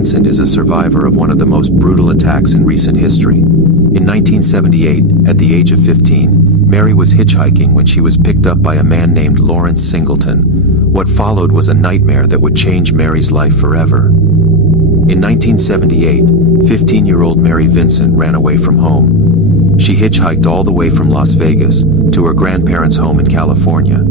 Vincent is a survivor of one of the most brutal attacks in recent history. In 1978, at the age of 15, Mary was hitchhiking when she was picked up by a man named Lawrence Singleton. What followed was a nightmare that would change Mary's life forever. In 1978, 15-year-old Mary Vincent ran away from home. She hitchhiked all the way from Las Vegas to her grandparents' home in California.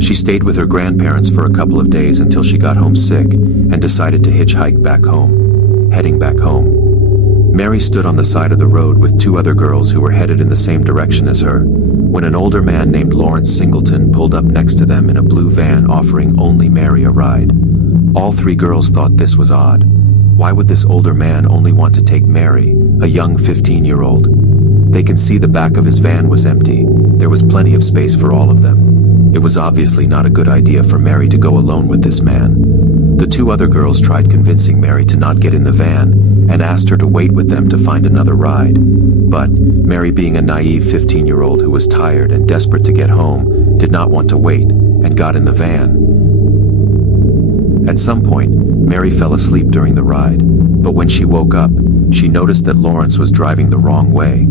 She stayed with her grandparents for a couple of days until she got homesick and decided to hitchhike back home. Heading back home, Mary stood on the side of the road with two other girls who were headed in the same direction as her, when an older man named Lawrence Singleton pulled up next to them in a blue van offering only Mary a ride. All three girls thought this was odd. Why would this older man only want to take Mary, a young 15-year-old? They can see the back of his van was empty. There was plenty of space for all of them. It was obviously not a good idea for Mary to go alone with this man. The two other girls tried convincing Mary to not get in the van and asked her to wait with them to find another ride. But Mary, being a naive 15-year-old who was tired and desperate to get home, did not want to wait and got in the van. At some point, Mary fell asleep during the ride, but when she woke up, she noticed that Lawrence was driving the wrong way.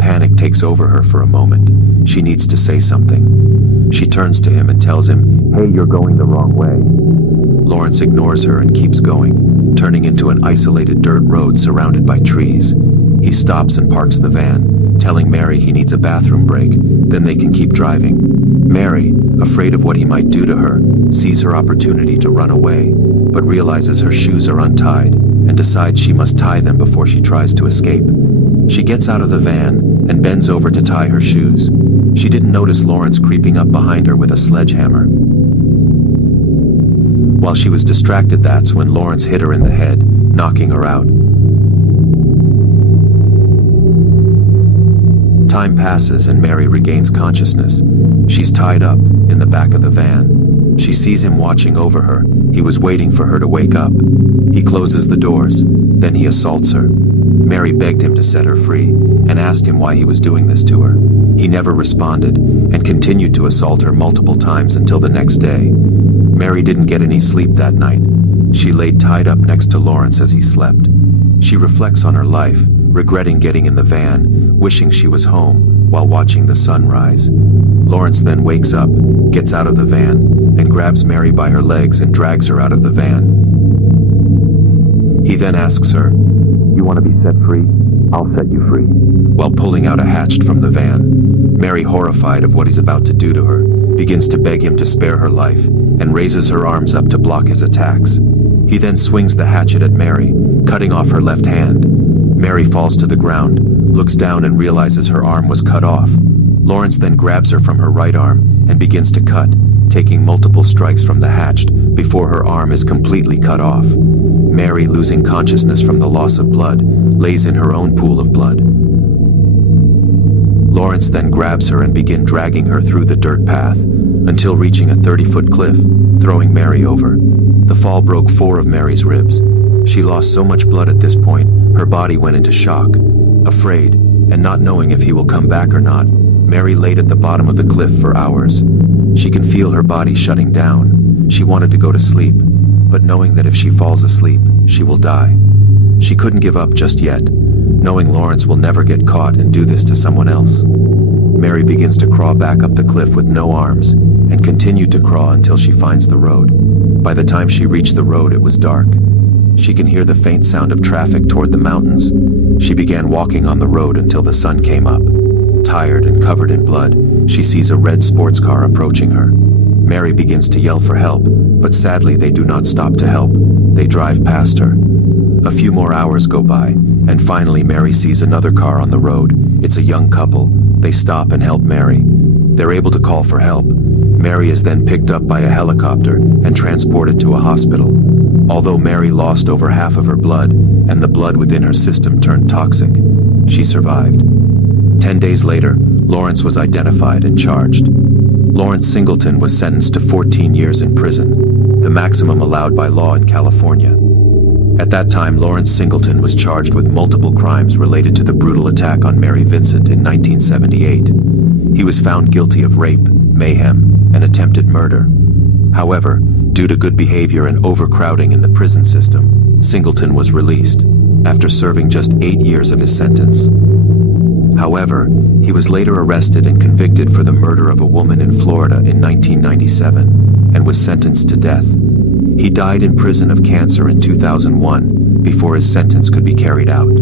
Panic takes over her for a moment. She needs to say something. She turns to him and tells him, "Hey, you're going the wrong way." Lawrence ignores her and keeps going, turning into an isolated dirt road surrounded by trees. He stops and parks the van, telling Mary he needs a bathroom break, then they can keep driving. Mary, afraid of what he might do to her, sees her opportunity to run away, but realizes her shoes are untied and decides she must tie them before she tries to escape. She gets out of the van and bends over to tie her shoes. She didn't notice Lawrence creeping up behind her with a sledgehammer. While she was distracted, that's when Lawrence hit her in the head, knocking her out. Time passes and Mary regains consciousness. She's tied up in the back of the van. She sees him watching over her. He was waiting for her to wake up. He closes the doors, then he assaults her. Mary begged him to set her free and asked him why he was doing this to her. He never responded and continued to assault her multiple times until the next day. Mary didn't get any sleep that night. She laid tied up next to Lawrence as he slept. She reflects on her life, regretting getting in the van, wishing she was home while watching the sun rise. Lawrence then wakes up, gets out of the van, and grabs Mary by her legs and drags her out of the van. He then asks her, "You want to be set free? I'll set you free," while pulling out a hatchet from the van. Mary, horrified of what he's about to do to her, begins to beg him to spare her life and raises her arms up to block his attacks. He then swings the hatchet at Mary, cutting off her left hand. Mary falls to the ground, looks down and realizes her arm was cut off. Lawrence then grabs her from her right arm and begins to cut, taking multiple strikes from the hatchet before her arm is completely cut off. Mary, losing consciousness from the loss of blood, lays in her own pool of blood. Lawrence then grabs her and begins dragging her through the dirt path until reaching a 30-foot cliff, throwing Mary over. The fall broke 4 of Mary's ribs. She lost so much blood at this point, her body went into shock. Afraid, and not knowing if he will come back or not, Mary laid at the bottom of the cliff for hours. She can feel her body shutting down. She wanted to go to sleep, but knowing that if she falls asleep, she will die. She couldn't give up just yet, knowing Lawrence will never get caught and do this to someone else. Mary begins to crawl back up the cliff with no arms, and continued to crawl until she finds the road. By the time she reached the road, it was dark. She can hear the faint sound of traffic toward the mountains. She began walking on the road until the sun came up. Tired and covered in blood, she sees a red sports car approaching her. Mary begins to yell for help, but sadly they do not stop to help. They drive past her. A few more hours go by, and finally Mary sees another car on the road. It's a young couple. They stop and help Mary. They're able to call for help. Mary is then picked up by a helicopter and transported to a hospital. Although Mary lost over half of her blood, and the blood within her system turned toxic, she survived. 10 days later, Lawrence was identified and charged. Lawrence Singleton was sentenced to 14 years in prison, the maximum allowed by law in California. At that time, Lawrence Singleton was charged with multiple crimes related to the brutal attack on Mary Vincent in 1978. He was found guilty of rape, mayhem, and attempted murder. However, due to good behavior and overcrowding in the prison system, Singleton was released, after serving just 8 years of his sentence. However, he was later arrested and convicted for the murder of a woman in Florida in 1997, and was sentenced to death. He died in prison of cancer in 2001, before his sentence could be carried out.